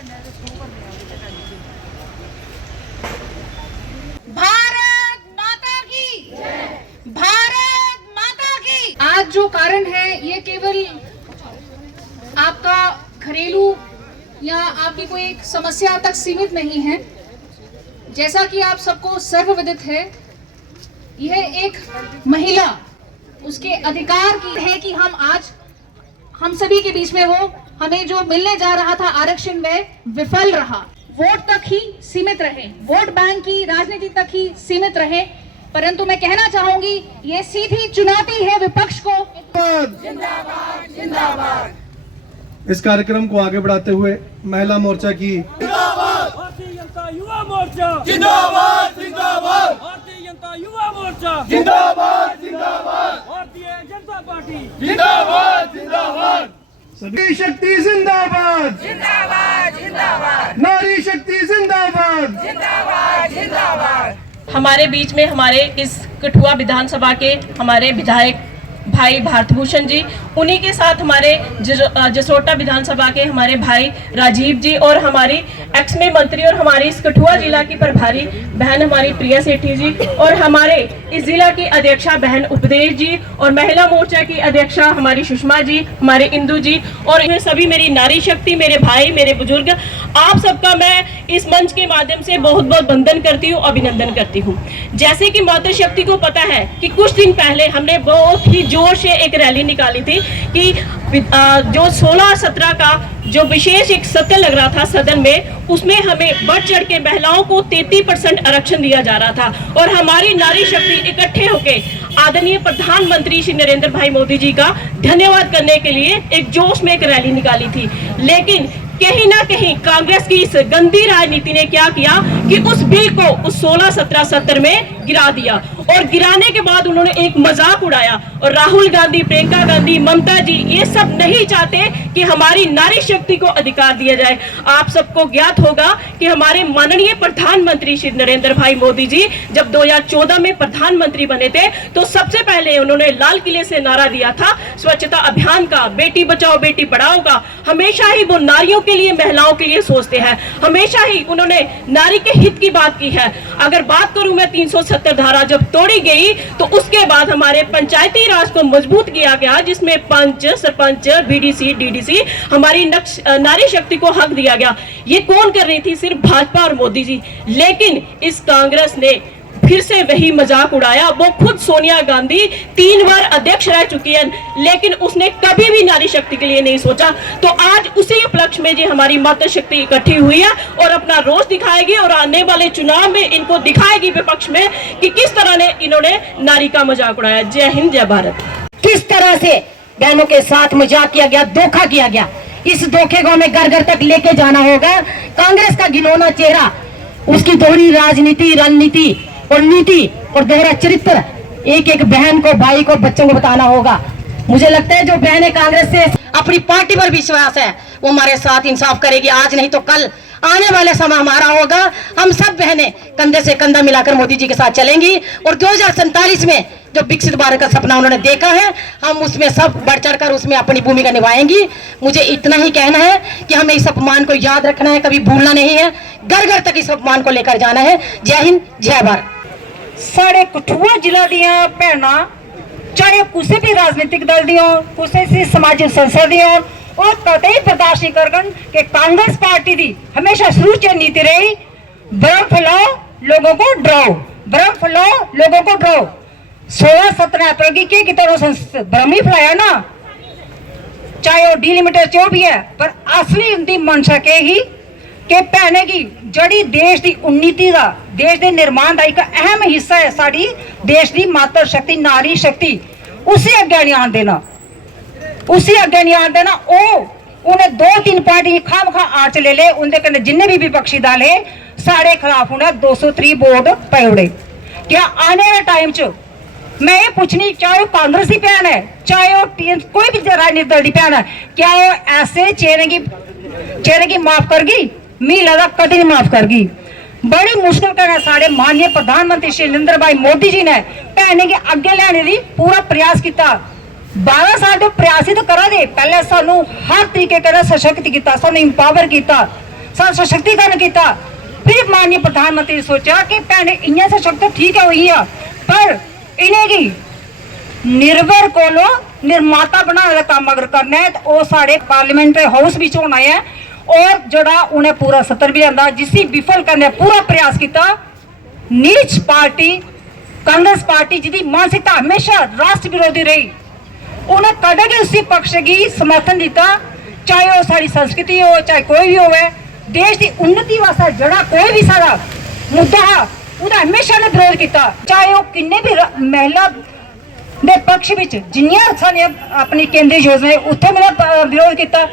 भारत माता की, भारत माता की। आज जो कारण है ये केवल आपका घरेलू या आपकी कोई एक समस्या तक सीमित नहीं है। जैसा कि आप सबको सर्वविदित है, यह एक महिला उसके अधिकार की है कि हम आज हम सभी के बीच में हो, हमें जो मिलने जा रहा था आरक्षण वह विफल रहा। वोट तक ही सीमित रहे, वोट बैंक की राजनीति तक ही सीमित रहे। परंतु मैं कहना चाहूंगी ये सीधी चुनौती है विपक्ष को। जिंदाबाद जिंदाबाद। इस कार्यक्रम को आगे बढ़ाते हुए महिला मोर्चा की जिंदाबाद, भारतीय जनता युवा मोर्चा जिंदाबाद जिंदाबाद, भारतीय जनता युवा मोर्चा जिंदाबाद जिंदाबाद, भारतीय जनता पार्टी जिंदाबाद जिंदाबाद। सभी शक्ति जिंदाबाद जिंदाबाद जिंदाबाद, नारी शक्ति जिंदाबाद जिंदाबाद जिंदाबाद। हमारे बीच में हमारे इस कठुआ विधानसभा के हमारे विधायक भाई भारत भूषण जी, उन्हीं के साथ हमारे जसोटा विधानसभा के हमारे भाई राजीव जी और हमारी एक्स में मंत्री और हमारी इस कठुआ जिला की प्रभारी बहन हमारी प्रिया सेठी जी और हमारे इस जिला की अध्यक्षा बहन उपदेश जी और महिला मोर्चा की अध्यक्षा हमारी सुषमा जी, हमारे इंदु जी और इन्हें सभी मेरी नारी शक्ति, मेरे भाई, मेरे बुजुर्ग, आप सबका मैं इस मंच के माध्यम से बहुत बहुत वंदन करती हूँ, अभिनंदन करती हूँ। जैसे कि मातृशक्ति को पता है कि कुछ दिन पहले हमने बहुत ही जोर से एक रैली निकाली थी कि जो 16-17 का जो विशेष एक सत्र लग रहा था सदन में, उसमें हमें बढ़ चढ़ के महिलाओं को 33% आरक्षण दिया जा रहा था और हमारी नारी शक्ति इकट्ठे होके आदरणीय प्रधानमंत्री श्री नरेंद्र भाई मोदी जी का धन्यवाद करने के लिए एक जोश में एक रैली निकाली थी। लेकिन कहीं ना कहीं कांग्रेस की इस गंदी राजनीति ने क्या किया कि उस बिल को उस 16-17 सत्र में गिरा दिया और गिराने के बाद उन्होंने एक मजाक उड़ाया और राहुल गांधी, प्रियंका गांधी, ममता जी ये सब नहीं चाहते कि हमारी नारी शक्ति को अधिकार दिया जाए। आप सबको ज्ञात होगा कि हमारे माननीय प्रधानमंत्री श्री नरेंद्र भाई मोदी जी जब 2014 में प्रधानमंत्री बने थे तो सबसे पहले उन्होंने लाल किले से नारा दिया था स्वच्छता अभियान का, बेटी बचाओ बेटी पढ़ाओ का। हमेशा ही वो नारियों के लिए, महिलाओं के लिए सोचते हैं, हमेशा ही उन्होंने नारी के हित की बात की है। अगर बात करूं मैं 370 धारा जब तोड़ी गई तो उसके बाद हमारे पंचायती राज को मजबूत किया गया, जिसमें पंच, सरपंच, बीडीसी, डीडीसी हमारी नारी शक्ति को हक दिया गया। ये कौन कर रही थी? सिर्फ भाजपा और मोदी जी। लेकिन इस कांग्रेस ने फिर से वही मजाक उड़ाया। वो खुद सोनिया गांधी 3 बार अध्यक्ष रह चुकी है, लेकिन उसने कभी भी नारी शक्ति के लिए नहीं सोचा। तो आज उसी उपलक्ष्य में जी हमारी मातृशक्ति इकट्ठी हुई है और अपना रोष दिखाएगी और आने वाले चुनाव में इनको दिखाएगी विपक्ष में कि किस तरह ने इन्होंने नारी का मजाक उड़ाया। जय हिंद, जय भारत। किस तरह से बहनों के साथ मजाक किया गया, धोखा किया गया, इस धोखे को हमें घर घर तक लेके जाना होगा। कांग्रेस का घिनौना चेहरा, उसकी दोहरी राजनीति, रणनीति और नीति और दोहरा चरित्र एक एक बहन को, भाई को, बच्चों को बताना होगा। मुझे लगता है जो बहनें कांग्रेस से अपनी पार्टी पर विश्वास है वो हमारे साथ इंसाफ करेगी। आज नहीं तो कल आने वाले समय हमारा होगा। हम सब बहनें कंधे से कंधा मिलाकर मोदी जी के साथ चलेंगी और 2047 में जो विकसित भारत का सपना उन्होंने देखा है, हम उसमें सब बढ़ चढ़कर उसमें अपनी भूमिका निभाएंगी। मुझे इतना ही कहना है कि हमें इस अपमान को याद रखना है, कभी भूलना नहीं है, घर घर तक इस अपमान को लेकर जाना है। जय हिंद, जय भारत। साढ़े कठुआ जिला दियां भैनां, चाहे किसी भी राजनीतिक दल दी हों, किसी भी समाजिक संस्था दी हों, और कतई बर्दाश्त नहीं करगन कि कांग्रेस पार्टी दी हमेशा शुरू से नीति रही भ्रम फैलाओ, लोगों को डराओ, भ्रम फैलाओ, लोगों को डराओ। 16-17 अप्रैल की तरह भ्रम ही फैलाया ना, चाहे वो डिलिमिटेड जो भी है, पर असली उनकी मंशा के ही कि भैने की जड़ी देश की उन्नति का, देश के निर्माण का एक अहम हिस्सा है साड़ी देश की मातृ शक्ति, नारी शक्ति। उसी अगे नहीं आन देना, उसी अगे नहीं आन देना। उन्हें 2-3 पार्टी खाम खा आर्च ले ले, उनके कन्ने जिन्ने भी विपक्षी दल है सारे खिलाफ उन्हें 203 वोट पे उड़े। क्या आने वाले टाइम च मैं ये पूछनी, चाहे वो कांग्रेस की भैन है, चाहे वो कोई भी राजनीतिक दल की भैन है, क्या वो ऐसे चेहरे की माफ करगी? मी लगा कभी नहीं माफ करगी। बड़ी मुश्किल करना साढ़े माननीय प्रधानमंत्री श्री नरेंद्र भाई मोदी जी ने भैने के अगे लाने की पूरा प्रयास किया। 12 साल तो प्रयास ही तो करा दे, पहले सानू हर तरीके का सशक्त किया, सानू इंपावर किया, सशक्तिकरण किया। फिर माननीय प्रधानमंत्री ने सोचा कि भैने इं सशक्त ठीक है वही है, पर इन्हें की निर्भर को निर्माता बनाने का काम अगर करना है तो वो साढ़े पार्लीमेंट हाउस भी होना है। और जड़ा उन्हें पूरा सत्र भी आंदा जिसकी विफल करने पूरा प्रयास किया। नीच पार्टी कांग्रेस पार्टी जिसकी मानसिकता हमेशा राष्ट्र विरोधी रही, उन्हें कदे भी उसी पक्ष की समर्थन दिता, चाहे वो सारी संस्कृति हो चाहे कोई भी हो। देश की उन्नति वास्ते जड़ा कोई भी सारा मुद्दा है उन्हें हमेशा ने विरोध किया, चाहे वो किन्ने भी महिला दे पक्ष विच जिन्नियां सारियां अपनी केंद्रीय योजना उत्थे मेरा विरोध किया।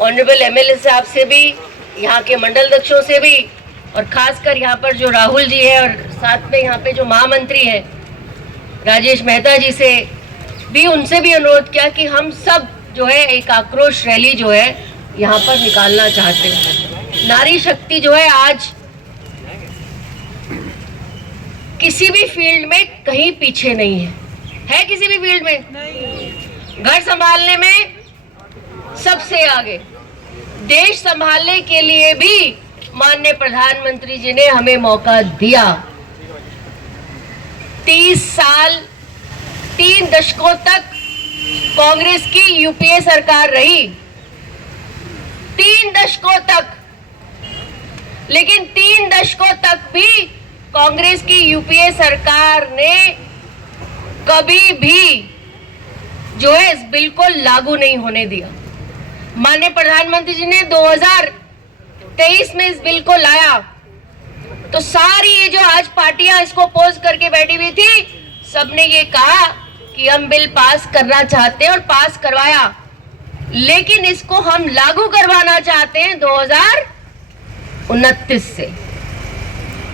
ऑनरेबल एमएलए साहब से भी, यहाँ के मंडल अध्यक्षों से भी, और खासकर यहाँ पर जो राहुल जी है और साथ में यहाँ पे जो महामंत्री है राजेश मेहता जी से भी, उनसे भी अनुरोध किया कि हम सब जो है एक आक्रोश रैली जो है यहाँ पर निकालना चाहते हैं। नारी शक्ति जो है आज किसी भी फील्ड में कहीं पीछे नहीं है किसी भी फील्ड में नहीं। घर संभालने में सबसे आगे, देश संभालने के लिए भी माननीय प्रधानमंत्री जी ने हमें मौका दिया। 30 साल 3 दशकों तक कांग्रेस की यूपीए सरकार रही, 3 दशकों तक, लेकिन 3 दशकों तक भी कांग्रेस की यूपीए सरकार ने कभी भी जो है इस बिल को लागू नहीं होने दिया। माननीय प्रधानमंत्री जी ने 2023 में इस बिल को लाया तो सारी ये जो आज पार्टियां इसको अपोज करके बैठी हुई थी, सबने ये कहा कि हम बिल पास करना चाहते हैं और पास करवाया, लेकिन इसको हम लागू करवाना चाहते हैं 2029 से।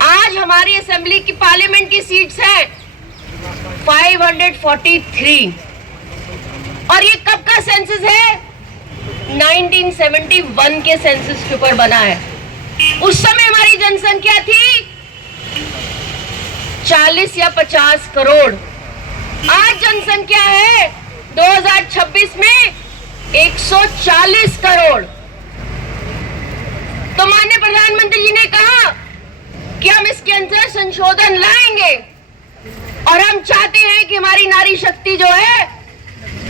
आज हमारी असेंबली की पार्लियामेंट की सीट्स हैं 543 और ये कब का सेंसस है? 1971 के सेंसस के ऊपर बना है। उस समय हमारी जनसंख्या थी 40 या 50 करोड़। आज जनसंख्या है 2026 में 140 करोड़। तो माननीय प्रधानमंत्री जी ने कहा कि हम इसके अंदर संशोधन लाएंगे और हम चाहते हैं कि हमारी नारी शक्ति जो है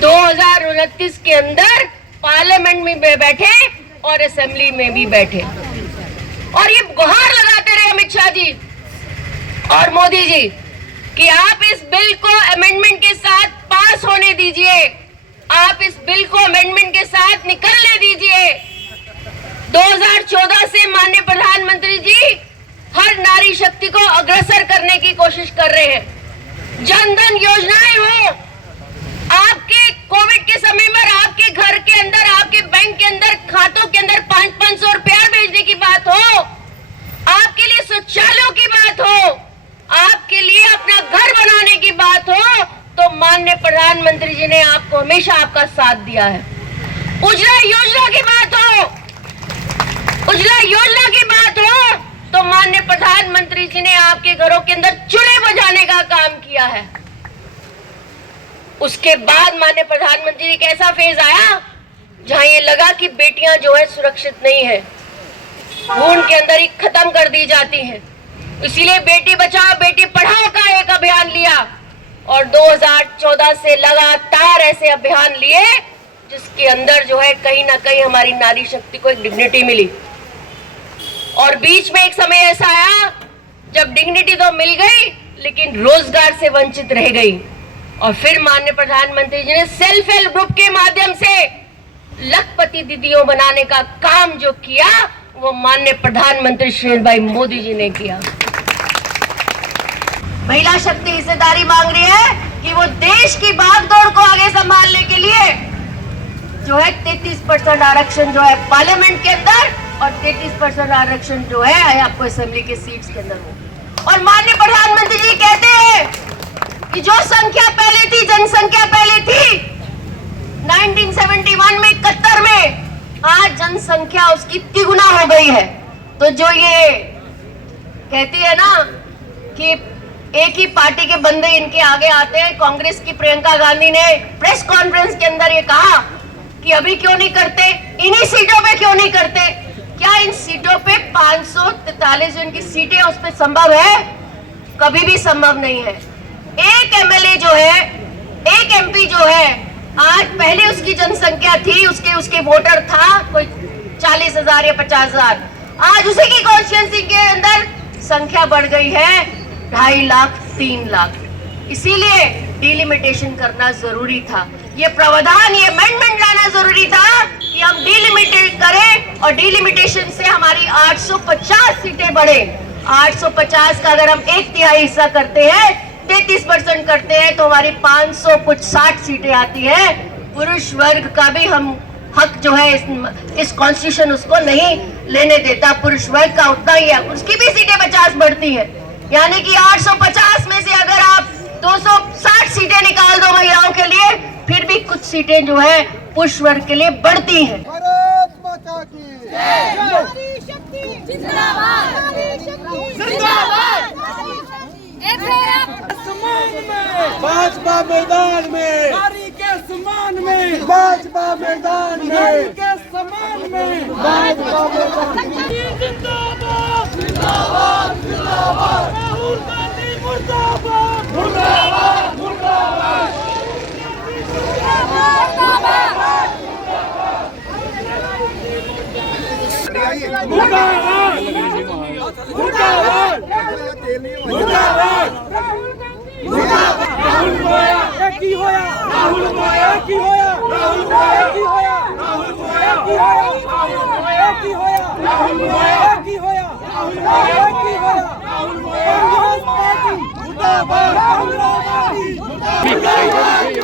2029 के अंदर पार्लियामेंट में बैठे और असेंबली में भी बैठे। और ये गुहार लगाते रहे अमित शाह जी और मोदी जी कि आप इस बिल को अमेंडमेंट के साथ पास होने दीजिए, आप इस बिल को अमेंडमेंट के साथ निकलने दीजिए। 2014 से माननीय प्रधानमंत्री जी हर नारी शक्ति को अग्रसर करने की कोशिश कर रहे हैं। जनधन योजनाएं हो, आपके कोविड के समय में आपके घर के अंदर, आपके बैंक के अंदर, खातों के अंदर 500 रुपया भेजने की बात हो, आपके लिए शौचालयों की बात हो, आपके लिए अपना घर बनाने की बात हो, तो माननीय प्रधानमंत्री जी ने आपको हमेशा आपका साथ दिया है। उज्ज्वला योजना की बात हो, उज्ज्वला योजना की बात हो, तो माननीय प्रधानमंत्री जी ने आपके घरों के अंदर चूल्हे बजाने का काम किया है। उसके बाद माननीय प्रधानमंत्री जी एक ऐसा फेज आया जहां ये लगा कि बेटियां जो है सुरक्षित नहीं है, खून के अंदर ही खत्म कर दी जाती हैं। इसीलिए बेटी बचाओ बेटी पढ़ाओ का एक अभियान लिया और 2014 से लगातार ऐसे अभियान लिए जिसके अंदर जो है कहीं ना कहीं हमारी नारी शक्ति को एक डिग्निटी मिली। और बीच में एक समय ऐसा आया जब डिग्निटी तो मिल गई लेकिन रोजगार से वंचित रह गई। और फिर माननीय प्रधानमंत्री जी ने सेल्फ हेल्प ग्रुप के माध्यम से लखपति दीदियों बनाने का काम जो किया वो माननीय प्रधानमंत्री श्री भाई मोदी जी ने किया। महिला शक्ति हिस्सेदारी मांग रही है कि वो देश की भागदौड़ को आगे संभालने के लिए जो है 33% आरक्षण जो है पार्लियामेंट के अंदर और 33% आरक्षण जो है आपको असेंबली के सीट्स के अंदर हो। और माननीय प्रधानमंत्री जी कहते हैं कि जो संख्या पहले थी, जनसंख्या पहले थी 1971 में 71 में, आज जनसंख्या उसकी तिगुना हो गई है। तो जो ये कहती है ना कि एक ही पार्टी के बंदे इनके आगे आते हैं, कांग्रेस की प्रियंका गांधी ने प्रेस कॉन्फ्रेंस के अंदर ये कहा कि अभी क्यों नहीं करते, इन्हीं सीटों पे क्यों नहीं करते। 543 जो इनकी सीटें उस पर संभव है? कभी भी संभव नहीं है। एक एमएलए जो है, एक एमपी जो है, आज पहले उसकी जनसंख्या थी, उसके वोटर था कोई 40,000 या 50,000, आज उसी की कॉन्स्टिट्यूंसी के अंदर संख्या बढ़ गई है 2.5 लाख 3 लाख। इसीलिए डिलिमिटेशन करना जरूरी था, ये प्रावधान, ये अमेंडमेंट लाना जरूरी था कि हम डिलिमिटेड करें और डिलिमिटेशन से हमारी 850 सीटें बढ़े। 850 का अगर हम 1/3 हिस्सा करते हैं, 33% करते हैं, तो हमारी 560 सीटें आती है। पुरुष वर्ग का भी हम हक जो है इस कॉन्स्टिट्यूशन उसको नहीं लेने देता, पुरुष वर्ग का उतना ही है, उसकी भी सीटें 50 बढ़ती है। यानी कि 850 में से अगर आप 260 सीटें निकाल दो महिलाओं के लिए, फिर भी कुछ सीटें जो है पुरुष वर्ग के लिए बढ़ती हैं। भारत माता की भाजपा मैदान में, नारी के सम्मान में, भाजपा मैदान नारी में, के सम्मान में, भाजपा मैदान में। जिंदाबाद जिंदाबाद जिंदाबाद, राहुल गांधी मुर्दाबाद मुर्दाबाद मुर्दाबाद, मुर्दाबाद मुर्दाबाद मुर्दाबाद, राहुल गोया की होया, राहुल गोया की होया, राहुल गोया की होया, राहुल गोया की होया, राहुल गोया की होया, राहुल गोया की होया, राहुल गोया की होया, राहुल गोया कांग्रेस पार्टी मुर्दाबाद, कांग्रेस पार्टी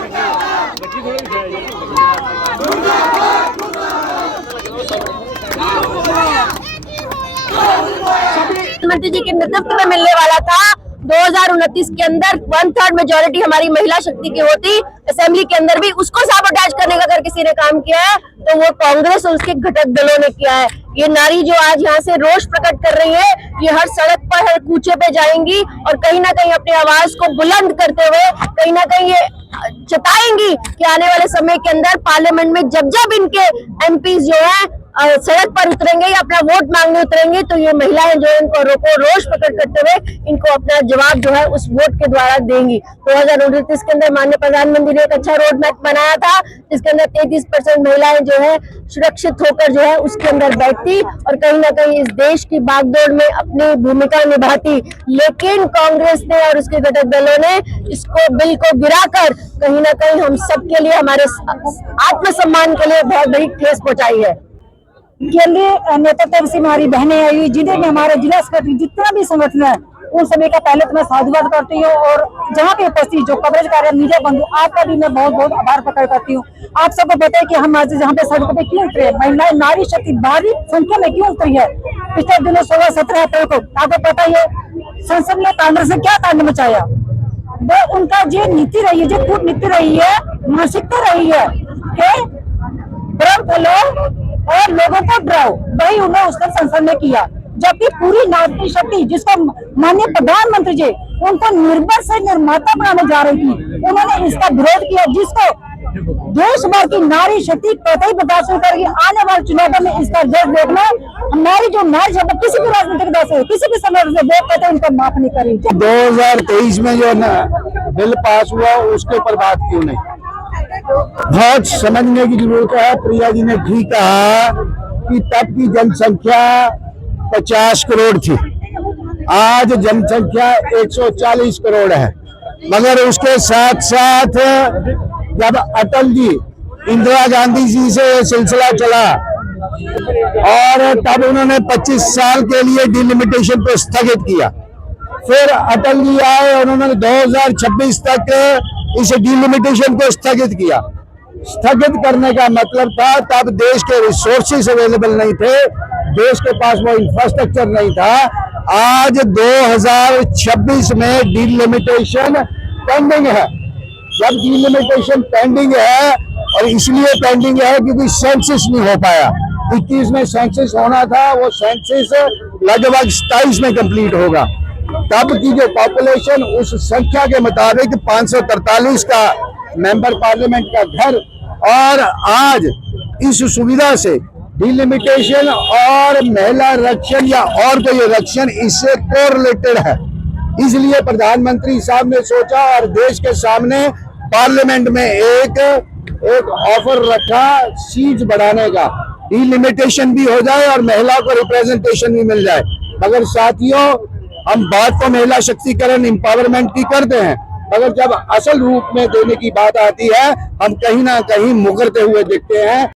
प्रधानमंत्री जी के नेतृत्व में मिलने वाला था। 2029 के अंदर 1/3 मेजोरिटी हमारी महिला शक्ति की होती, असेंबली के अंदर भी उसको साबोटाज करने का अगर किसी ने काम किया है तो वो कांग्रेस और उसके घटक दलों ने किया है। ये नारी जो आज यहाँ से रोष प्रकट कर रही है, ये हर सड़क पर, हर कूचे पे जाएंगी और कहीं ना कहीं अपनी आवाज को बुलंद करते हुए कहीं ना कहीं ये जताएंगी कि आने वाले समय के अंदर पार्लियामेंट में जब जब इनके एमपी जो है सड़क पर उतरेंगे या अपना वोट मांगने उतरेंगे, तो ये महिलाएं जो है इनको रोष प्रकट करते हुए इनको अपना जवाब जो है उस वोट के द्वारा देंगी। 2029 के अंदर माननीय प्रधानमंत्री ने एक अच्छा रोड मैप बनाया था, जिसके अंदर 33% महिलाएं जो है सुरक्षित होकर जो है उसके अंदर बैठती और कहीं ना कहीं इस देश की बागडोर में अपनी भूमिका निभाती। लेकिन कांग्रेस ने और उसके घटक दलों ने इसको बिल को गिराकर कहीं ना कहीं हम सबके लिए, हमारे आत्मसम्मान के लिए बहुत बड़ी ठेस पहुंचाई है। केंद्रीय नेतृत्व से हमारी बहनें आई हुई, जिले में हमारे जिला सेक्रेटरी जितना भी संगठन है, उन सभी का पहले तो मैं साधुवाद करती हूँ और जहाँ पे उपस्थित जो कवरेज कर रहे हैं मीडिया बंधु, आपका भी मैं बहुत बहुत आभार प्रकट करती हूँ। आप सबको पता है कि हम आज जहाँ पे सड़कों पे क्यों उतरे, महिलाएं नारी शक्ति भारी संख्या में क्यों उतरी है। पिछले दिनों 16-17 अप्रैल को आपको पता ही है संसद में कांग्रेस ने क्या कांड मचाया। वो उनका जो नीति रही है, जो कूटनीति रही है, मानसिकता रही है कि भ्रम फैलाओ और लोगों को डराओ, वही उन्होंने उस संसद में किया। जबकि पूरी नारी शक्ति जिसको माननीय प्रधानमंत्री जी उनको निर्भर से निर्माता बनाने जा रही थी, उन्होंने इसका विरोध किया, जिसको देश भर की नारी शक्ति कतई बर्दाश्त नहीं करेगी। आने वाले चुनाव में इसका जज देखना, हमारी जो नारी शक्ति किसी भी राजनीतिक दल से, किसी भी संगठन से वोट करते उनको माफ नहीं करेगी। 2023 में जो ना बिल पास हुआ उसके ऊपर बात क्यों नहीं, बहुत समझने की जरूरत है। प्रिया जी ने ठीक कहा कि तब की जनसंख्या 50 करोड़ थी, आज जनसंख्या 140 करोड़ है। मगर उसके साथ साथ जब अटल जी, इंदिरा गांधी जी से ये सिलसिला चला और तब उन्होंने 25 साल के लिए डिलिमिटेशन को स्थगित किया, फिर अटल जी आए और उन्होंने 2026 तक इस डिलिमिटेशन को स्थगित किया। स्थगित करने का मतलब था तब देश के रिसोर्सेज अवेलेबल नहीं थे, देश के पास वो इंफ्रास्ट्रक्चर नहीं था। आज 2026 में डिलिमिटेशन पेंडिंग है। जब डिलिमिटेशन पेंडिंग है, और इसलिए पेंडिंग है क्योंकि सेंसस नहीं हो पाया। 21 में सेंसस होना था, वो सेंसस लगभग 27 में कंप्लीट होगा। तब की जो पॉपुलेशन उस संख्या के मुताबिक 543 का मेंबर पार्लियामेंट का घर, और आज इस सुविधा से डिलिमिटेशन और महिला रक्षण या और कोई रक्षण इससे कोरिलेटेड है। इसलिए प्रधानमंत्री साहब ने सोचा और देश के सामने पार्लियामेंट में एक ऑफर रखा सीट्स बढ़ाने का, डिलिमिटेशन भी हो जाए और महिला को रिप्रेजेंटेशन भी मिल जाए। मगर साथियों, हम बात तो महिला शक्तिकरण एम्पावरमेंट की करते हैं, मगर जब असल रूप में देने की बात आती है हम कहीं ना कहीं मुकरते हुए दिखते हैं।